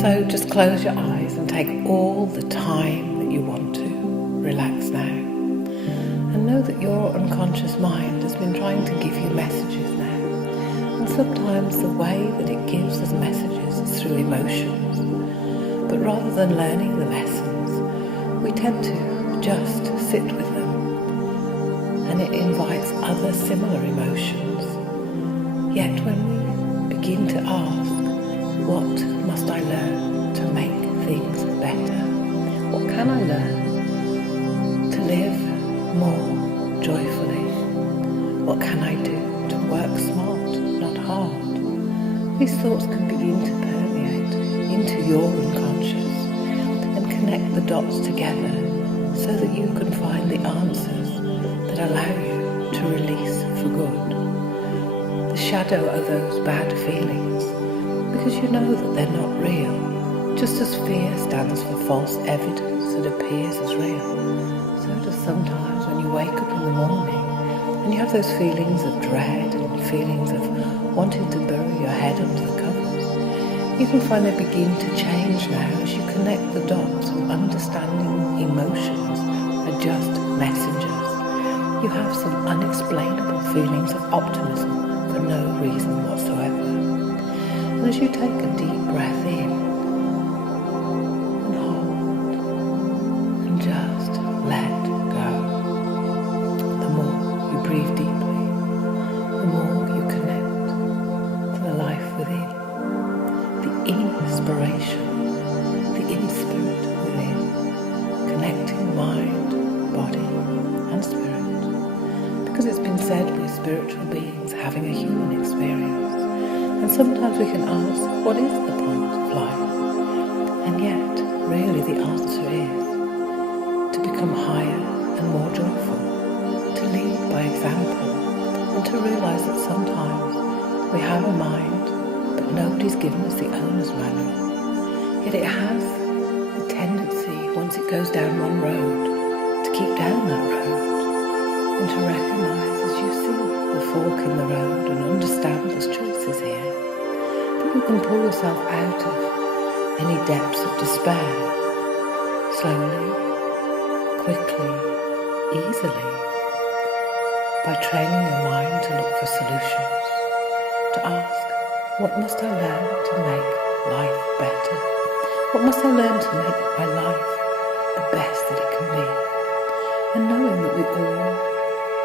So just close your eyes and take all the time that you want to. Relax now. And know that your unconscious mind has been trying to give you messages now. And sometimes the way that it gives us messages is through emotions. But rather than learning the lessons, we tend to just sit with them. And it invites other similar emotions. Yet when we begin to ask, what must I learn to make things better? What can I learn to live more joyfully? What can I do to work smart, not hard? These thoughts can begin to permeate into your unconscious and connect the dots together so that you can find the answers that allow you to release for good. The shadow of those bad feelings, because you know that they're not real, just as fear stands for false evidence that appears as real. So does sometimes when you wake up in the morning and you have those feelings of dread and feelings of wanting to bury your head under the covers, you can find they begin to change now as you connect the dots of understanding emotions are just messengers. You have some unexplainable feelings of optimism for no reason whatsoever. And as you take a deep breath in and hold and just let go, the more you breathe deeply, the more you connect to the life within, the inspiration, the in-spirit within, connecting mind, body and spirit. Because it's been said we're spiritual beings having a human experience. And sometimes we can ask, what is the point of life? And yet, really the answer is to become higher and more joyful, to lead by example, and to realise that sometimes we have a mind, but nobody's given us the owner's manual. Yet it has the tendency, once it goes down one road, to keep down that road, and to recognise as you see the fork in the road and understand there's choices here, that you can pull yourself out of any depths of despair, slowly, quickly, easily, by training your mind to look for solutions, to ask, what must I learn to make life better? What must I learn to make my life the best that it can be? And knowing that we all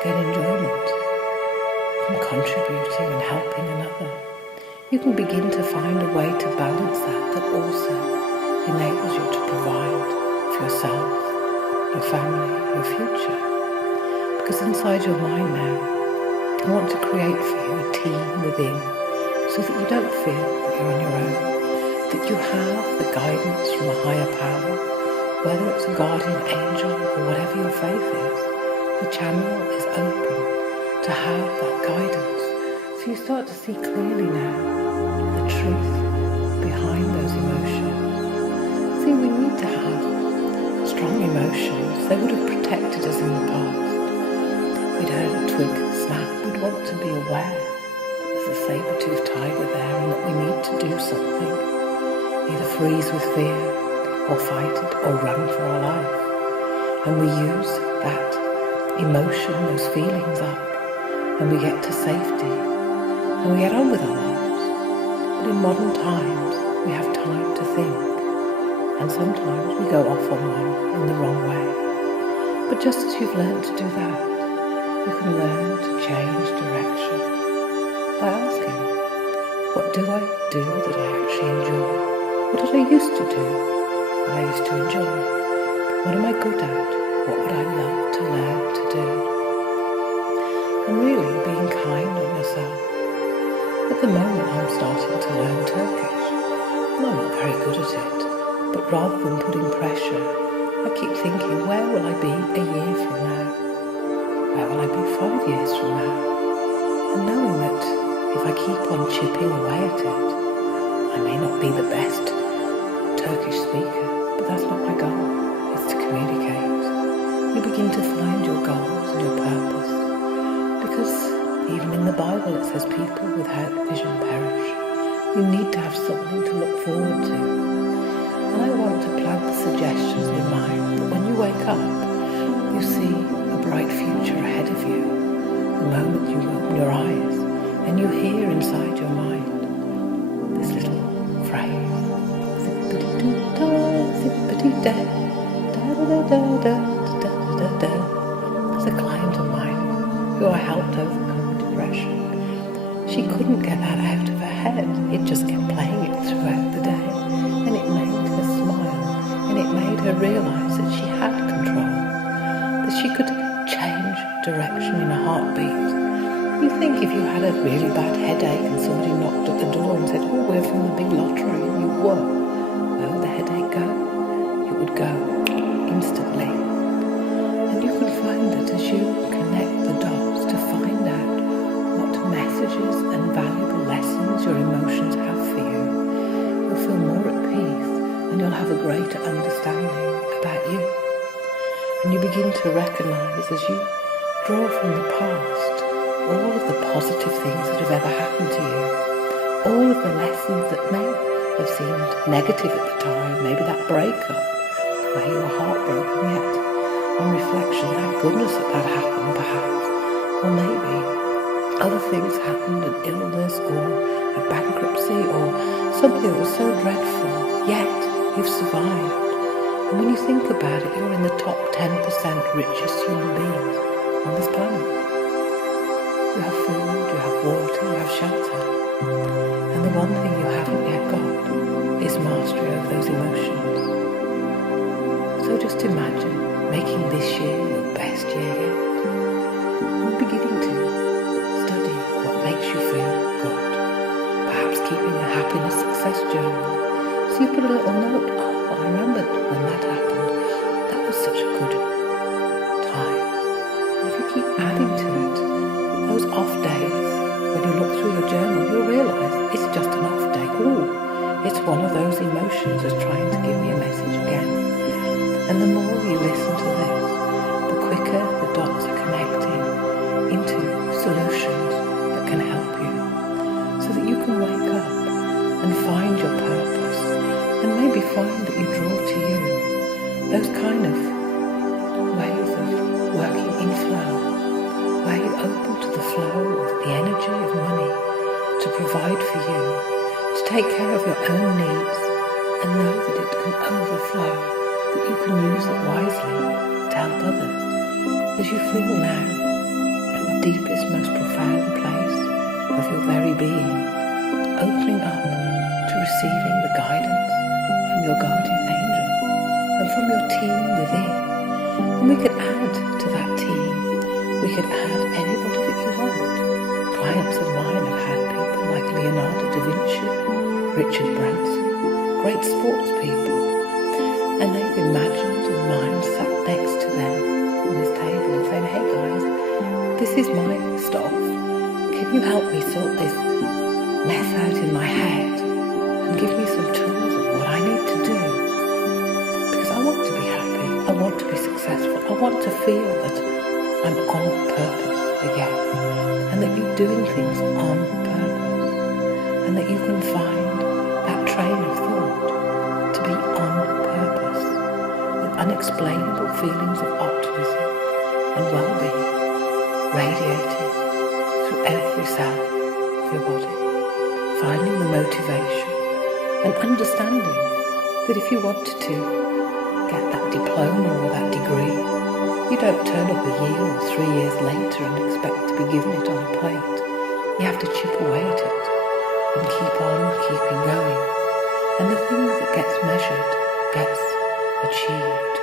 get enjoyment from contributing and helping another, you can begin to find a way to balance that also enables you to provide for yourself, your family, your future. Because inside your mind now, I want to create for you a team within, so that you don't feel that you're on your own, that you have the guidance from a higher power, whether it's a guardian angel or whatever your faith is. The channel is open to have that guidance. So you start to see clearly now the truth behind those emotions. See, we need to have strong emotions. They would have protected us in the past. We'd heard a twig snap. We'd want to be aware that there's a saber-toothed tiger there and that we need to do something. Either freeze with fear or fight it or run for our life. And we use that emotion, those feelings up, and we get to safety and we get on with our lives. But in modern times we have time to think, and sometimes we go off on one in the wrong way. But just as you've learned to do that, you can learn to change direction by asking, what do I do that I actually enjoy? What did I used to do that I used to enjoy? What am I good at? What would I love to learn to do? And really being kind on yourself. At the moment I'm starting to learn Turkish. Well, I'm not very good at it, but rather than putting pressure, I keep thinking, where will I be a year from now? Where will I be 5 years from now? And knowing that if I keep on chipping away at it, I may not be the best Turkish speaker, but that's not my goal. It's to communicate. You begin to find your goals and your purpose. Because even in the Bible it says people without vision perish. You need to have something to look forward to. And I want to plant the suggestions in mind that when you wake up, you see a bright future ahead of you. The moment you open your eyes and you hear inside your mind this little phrase, zippity-doo-da, zippity-da, da-da-da-da-da-da-da-da. There's a client of mine who I helped overcome depression. She couldn't get that out of her head. It just kept playing it throughout the day. And it made her smile. And it made her realise that she had control. That she could change direction in a heartbeat. You think if you had a really bad headache and somebody knocked at the door and said, "Oh, we're from the big lottery," and you were, where would the headache go? It would go instantly. And you can find that as you connect the dots to find out what messages and valuable lessons your emotions have for you, you'll feel more at peace and you'll have a greater understanding about you. And you begin to recognise as you draw from the past all of the positive things that have ever happened to you, all of the lessons that may have seemed negative at the time, maybe that breakup where you were heartbroken, yet on reflection, thank goodness that happened perhaps, or maybe other things happened, an illness or a bankruptcy or something that was so dreadful, yet you've survived. And when you think about it, you're in the top 10% richest human beings on this planet. You have food, you have water, you have shelter. And the one thing you haven't yet got is mastery over those emotions. So just imagine making this year your best year yet. And beginning to study what makes you feel good. Perhaps keeping a happiness success journal. So you put a little note, "Oh, I remembered when that happened. That was such a good time." And if you keep adding to it, those off days, when you look through your journal, you'll realise it's just an off day. Ooh, it's one of those emotions that's trying to give me a message again. And the more you listen to this, the quicker the dots are connecting into solutions that can help you, so that you can wake up and find your purpose, and maybe find that you draw to you those kind of ways of working in flow, where you open to the flow of the energy of money to provide for you, to take care of your own needs, and know that it can overflow, that you can use it wisely to help others. As you feel now at the deepest, most profound place of your very being, opening up to receiving the guidance from your guardian angel and from your team within. And we could add to that team, we could add anybody that you want. Clients of mine have had people like Leonardo da Vinci, Richard Branson, great sports people, and they've imagined a mind sat next to them on this table and saying, "Hey guys, this is my stuff. Can you help me sort this mess out in my head and give me some tools of what I need to do? Because I want to be happy, I want to be successful, I want to feel that I'm on purpose again, and that you're doing things on purpose, and that you can find that train of thought to be on purpose, with unexplainable feelings of optimism and well-being radiating through every cell of your body, finding the motivation and understanding that if you wanted to get that diploma or that degree, you don't turn up a year or 3 years later and expect to be given it on a plate. You have to chip away at it and keep on keeping going. And the things that gets measured gets achieved.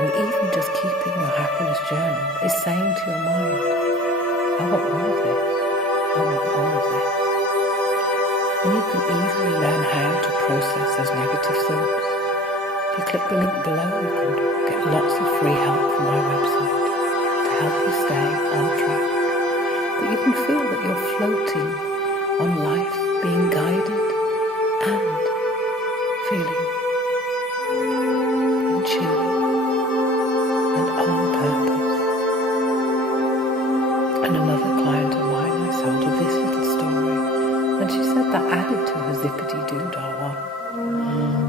And even just keeping your happiness journal is saying to your mind, "I want more of this, I want more of this." And you can easily learn how to process those negative thoughts. If you click the link below, you can get lots of free help from my website to help you stay on track. That you can feel that you're floating on life, being guided and feeling in tune and on purpose. And another client of mine, I told her this little story, and she said that I added to her zippity-doo-dah one.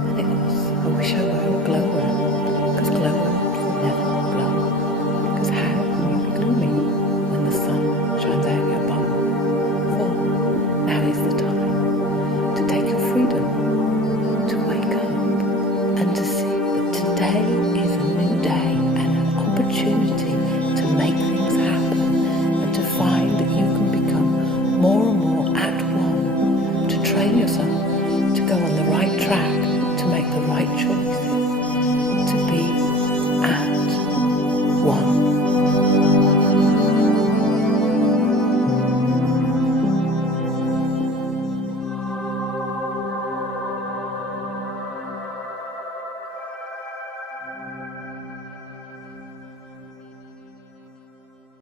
And it was, I wish I were a glowworm, because glowworms never glow. Because how can you be gloomy when the sun shines out your bum? For now is the time to take your freedom, to wake up, and to see that today is a new day and an opportunity